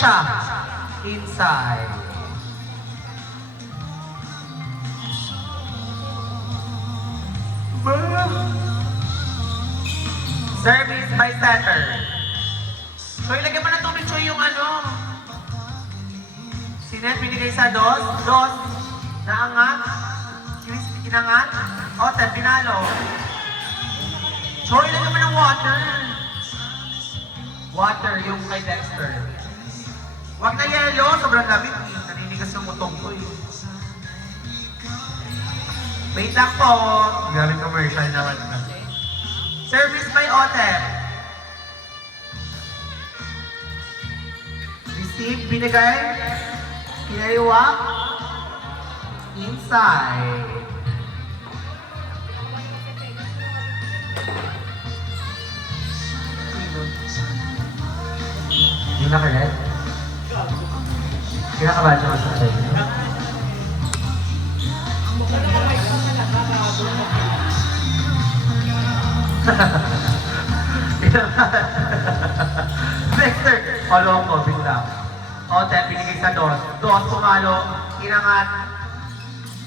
siya. Inside. Service by setter. So ilagyan mo ng tubig Choy yung ano. Sinet binigay sa dos. Dos. Naangat. Inangat. Ote, pinalo. Choy, ilagyan mo ng water. Water yung kay Dexter. Huwag na yelo. Sobrang lamig. Naninigas yung utong ko eh. Wait lang po. Galing commercial naman kasi. Service by Otep. Receive, binigay. Pinayuwa. Inside. Hindi na kalit? Kinakabahan siya sa tayo. Dexter, follow ko, bigla. Otep, binigay sa dos. Dos, pumalo. Inangat.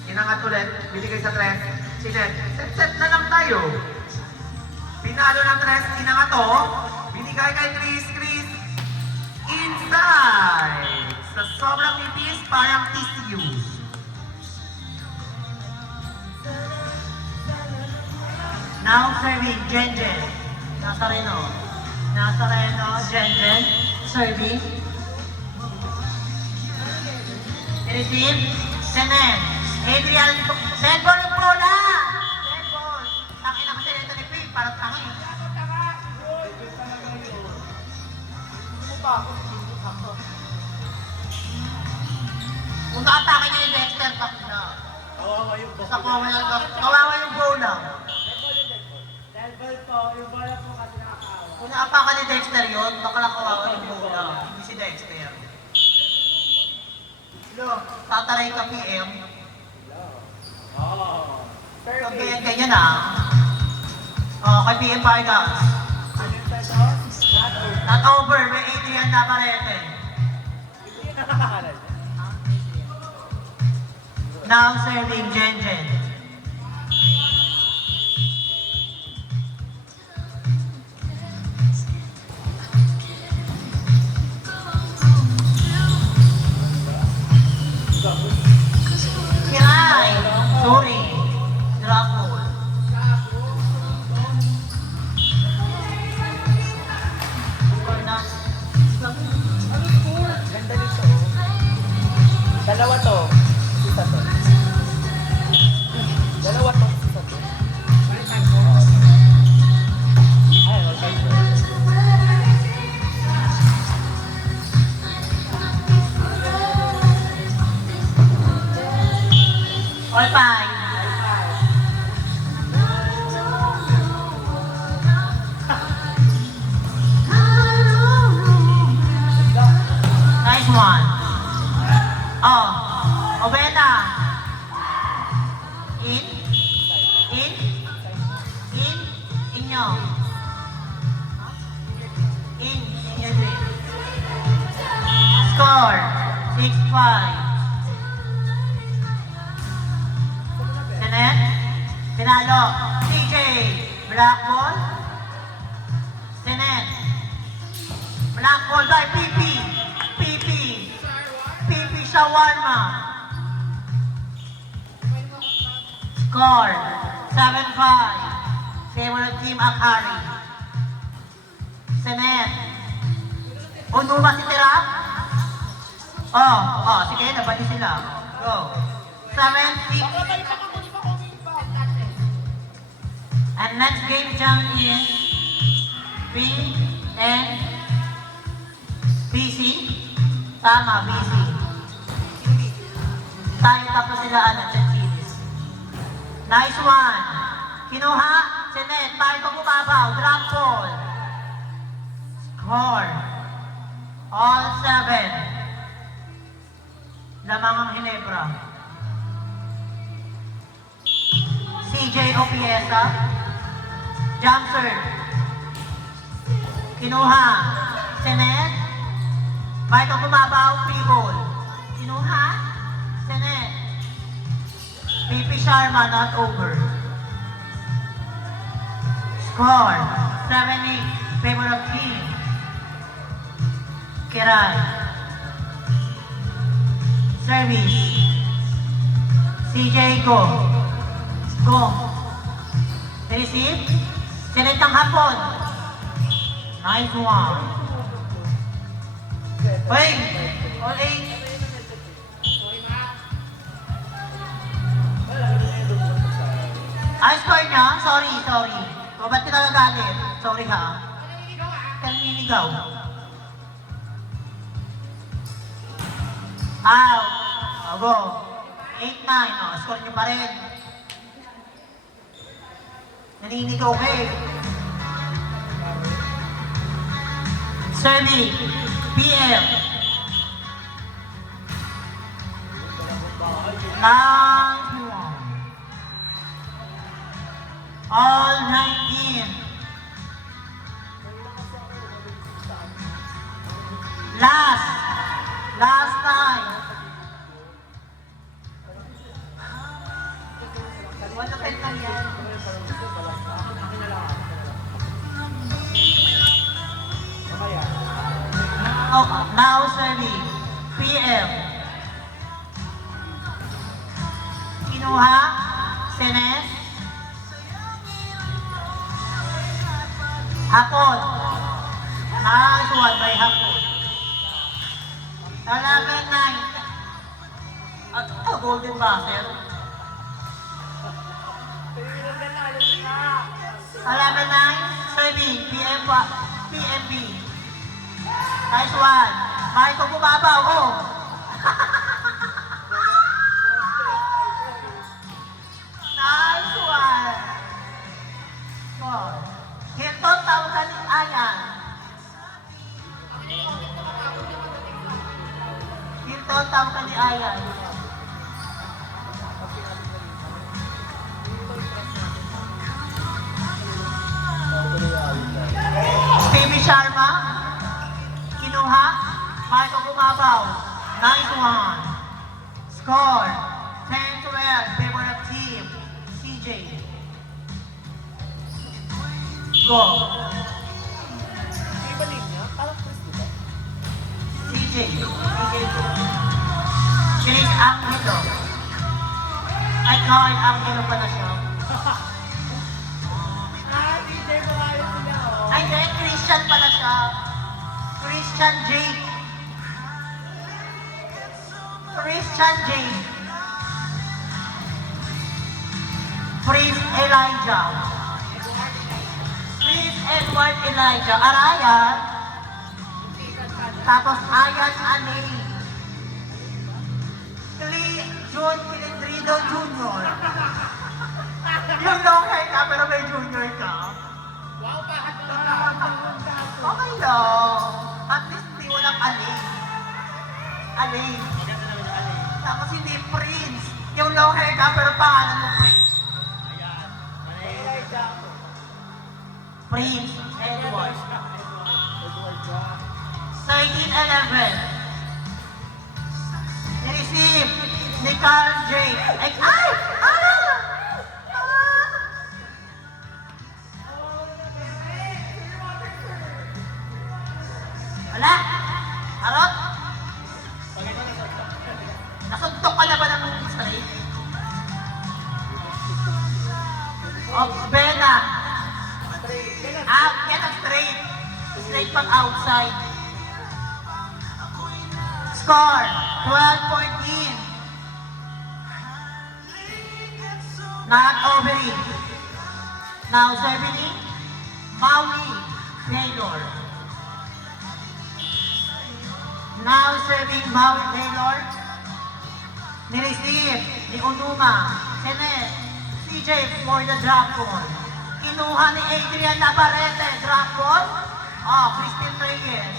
Inangat ulit. Binigay sa tres. Sinet. Set na lang tayo. Pinalo ng tres. Inangat to. Binigay kay Chris. Chris. Inside. Sa sobrang nipis, parang tissue. Now serving, Jen. Nazareno, Jen. Serving. Receive. Senen. Adrian. Red ball yung bola. Red ball. Takin ako sa ito ni Pig. Parang tanga eh. Kung nakatake niya yung Dexter, tapos na. Kawawa yung bola. Kung naapaka ni Dexter yun, baka lang kawawa yung bola. Hindi si Dexter. Tataray ka PM. So, ganyan ah. Kay PM Vargas. Not over, may Adrian Navarrete. Now serving Jen. Kiray! Sorry. Drop ball. Ganda nito. Dalawa to. Isa to. Dalawa to. Isa to. Ay, okay. All five. Nice one. Obeta. In. Inyo. Inyo din. Score. 6-5. Senet. Pinalo. CJ. Black ball. Senet. Black ball by PP. PP Shawarma. Score. 7-5. Favor of Team Akari. Senet. Uno ba si Tirap? Sige, nabati sila. Go. 7-6. And next game champion B and BC. Tama, BC. Tayo tapos sila St. Phillips. Nice one. Kinuha. Senet. Tayo pa bumabaw. Drop ball. Score. All 7. Lamang ang Hinebra. CJ Opiesa. Jump serve. Kinuha. Senet. Michael Bumabaw, free ball. Kinuha. Senet. PP Sharma, not over. Score. 7-8. Favor of team. Kiray. Service. CJ Go. Go. Receive. Sinitang hapon. Nice one. Hoy! All eight. Ay, score niya? Sorry. O, ba't kita nagalit? Sorry ha. Kaninigaw. Out. O, go. 8-9. O, score niyo pa rin. Naninigaw ka eh. Serving. PM. Nice one. All 19. Last time. Wala kayo na yan. Oh, now serving. PM. Kinuha. Senes. Hapon. Nice one by Hapon. 11-9. Golden buzzer. 11-9. Serving. PMB. Nice one. Michael Bumabaw. Oh. Nice one. Good. Hilton tawagan ni Ayan. Hilton tawagan ni Ayan. Baby Sharma. Kinuha. Michael Bumabaw. Nice one. Score. 10-12. Favor of team. CJ. Go. CJ. Chris Angelo. Ay, Carl Angelo pala siya. Ay, hindi. Christian pala siya. Christian Jake. Christian Jake. Prince Elijah. Prince Edward Elijah. Arayan. Tapos Ayan Anay. John Pilendrido Jr. Yung long hair ka pero may junior ka. Okay lang. At least hindi walang alay. Tapos hindi Prince. Yung long hair ka pero pangalan mo Prince. Prince Edward. 13-11. Receive ni Carl J. Ay! Wala! Harot! Nasuntok ka na ba ng straight? Oh, Bena! Out! Get a straight! Straight pang outside. Score! 12-14. Not overing. Now 70. Maui Taylor. Now serving Maui Taylor. Nireceive ni Unuma. Senet. CJ for the drop ball. Kinuha ni Adrian Navarrete. Drop ball. Oh, Christine Reyes.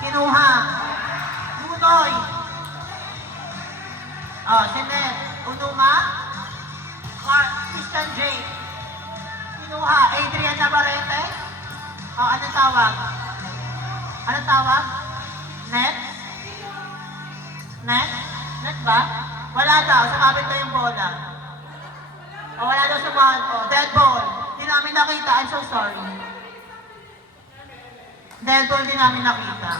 Kinuha. Nunoy. Oh, Senet. Unuma. Christian J. Kinuha. Adrian Navarrete. Oh, anong tawag? Anong tawag? Net? Net? Net ba? Wala daw, sumabit na yung bola. O wala daw sa ball. O, dead ball. Di namin nakita, I'm so sorry. Dead ball di namin nakita.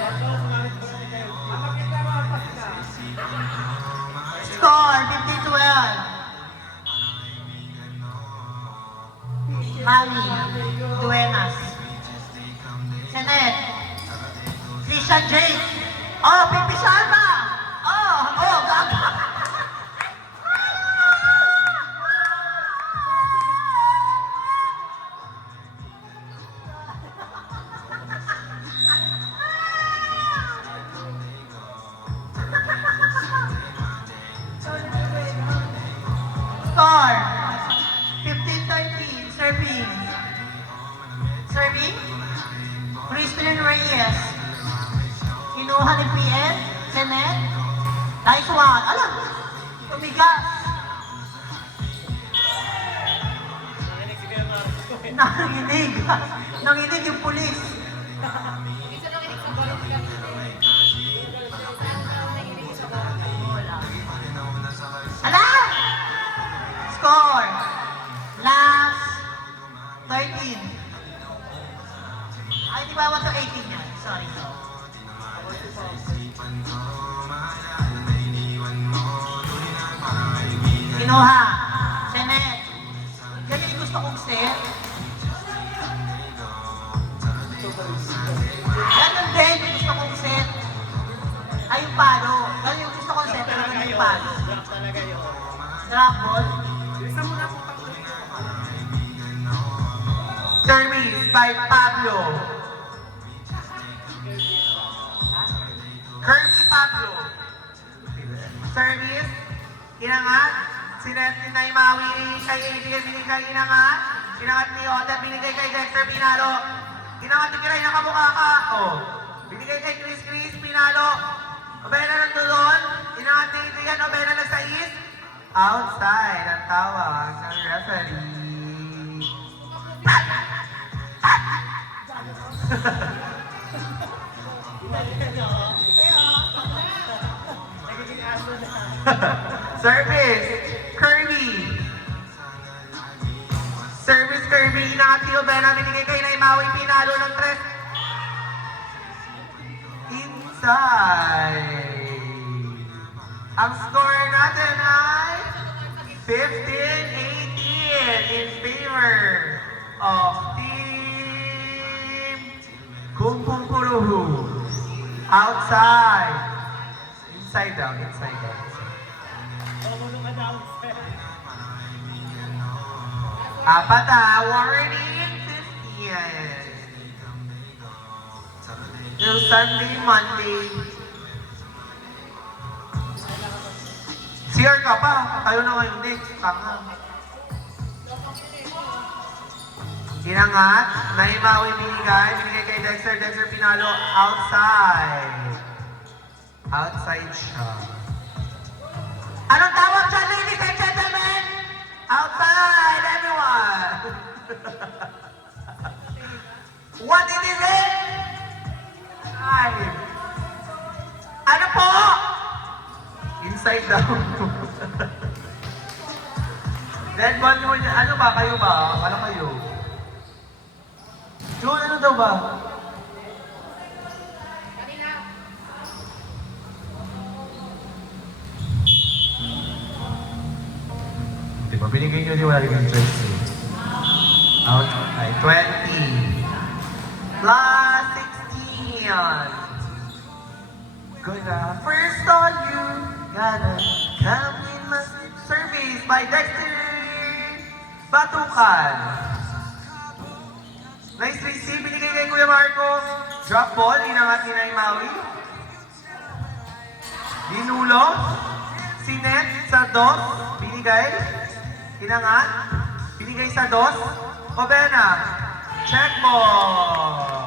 Score, 15-12. Mali, Duenas. Senet. Trisha Jake. Oh, Pipi Sharma. Oh, gaga. Score. 15-13. Serving. Serving. Christian Reyes. Kinuha ni PN. Senet. Nice one. Alam. Tumigas. Nanginig. Nanginig yung pulis. Ala! Score. Last 13. Ay, di ba 1 to 18 yan? Sorry. Kinuha. Senet. Yan yung gusto kong set. Yan yung din yung gusto kong set. Ay, yung palo. Yan yung gusto kong set, pero yan yung palo. Drop ball. Service by Pablo. Kirby Pablo. Service. Inangat. Sinet ni Naimawi kay AJ. Binigay inangat. Inangat ni Oda. Binigay kay Dexter Pinalo. Inangat ni Kiray. Nakamukha ka. Oh. Binigay kay Chris Pinalo. Obena nandun. Inangat ni Adrian. Obena nagsais. Outside. Ang tawag ng referee. Service, Kirby. Service, Kirby. Inangat si Obena. Binigay kay Naimawi. Pinalo ng 3. Inside. Ang score natin ay 15-18 in favor of Team Kumpung Kuruhu. Outside. Inside down, inside down. Apat na, warning 15. Yung Sunday, Monday. CR ka pa. Tayo na ngayon next. Tanga. Inangat. Naimawi binigay. Binigay kay Dexter. Dexter Pinalo. Outside. Outside siya. Anong tawag dyan, ladies and gentlemen? Outside, everyone! What it is it? Five. Ano po? Inside down. Dead ball mo niya. Ano ba? Kayo ba? Ano kayo? June, ano daw ba? Di ba? Binigay nyo di wala rin yung choice eh. Out ay 20. Plus 16. Gonna first on you. Gotta come in my service by Dexter Batukan. Nice receive. Binigay kay Kuya Marco. Drop ball. Inangat ni Naimawi. Dinulo. Sinet sa dos. Binigay. Inangat. Binigay sa dos. Obena. Check ball.